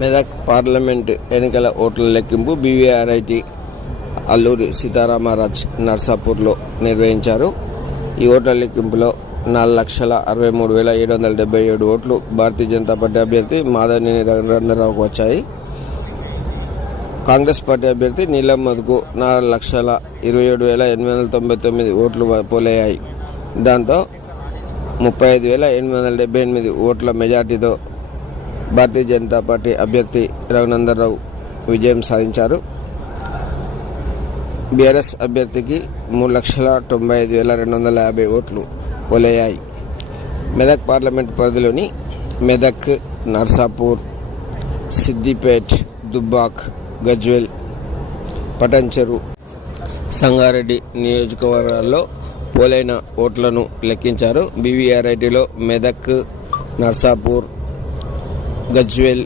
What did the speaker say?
Medak parliament ఎన్నికల ఓట్ల లెక్కింపు బీవీఆర్ఐటీ అల్లూరి సీతారామరాజ్ నర్సాపూర్లో నిర్వహించారు. ఈ ఓట్ల లెక్కింపులో 4,63,777 ఓట్లు భారతీయ జనతా పార్టీ అభ్యర్థి మాధవనేని రఘునందనరావుకు వచ్చాయి. కాంగ్రెస్ పార్టీ అభ్యర్థి నీలం మధుకు 4,27,899 ఓట్లు పోలయ్యాయి. దాంతో 35,878 ఓట్ల మెజార్టీతో భారతీయ జనతా పార్టీ అభ్యర్థి రఘునందనరావు విజయం సాధించారు. బీఆర్ఎస్ అభ్యర్థికి 3,95,250 ఓట్లు పోలయ్యాయి. మెదక్ పార్లమెంట్ పరిధిలోని మెదక్, నర్సాపూర్, సిద్దిపేట్, దుబ్బాక్, గజ్వేల్, పటంచెరు, సంగారెడ్డి నియోజకవర్గాల్లో పోలైన ఓట్లను లెక్కించారు. బీవీఆర్ఐటీలో మెదక్, నర్సాపూర్, గజ్వేల్,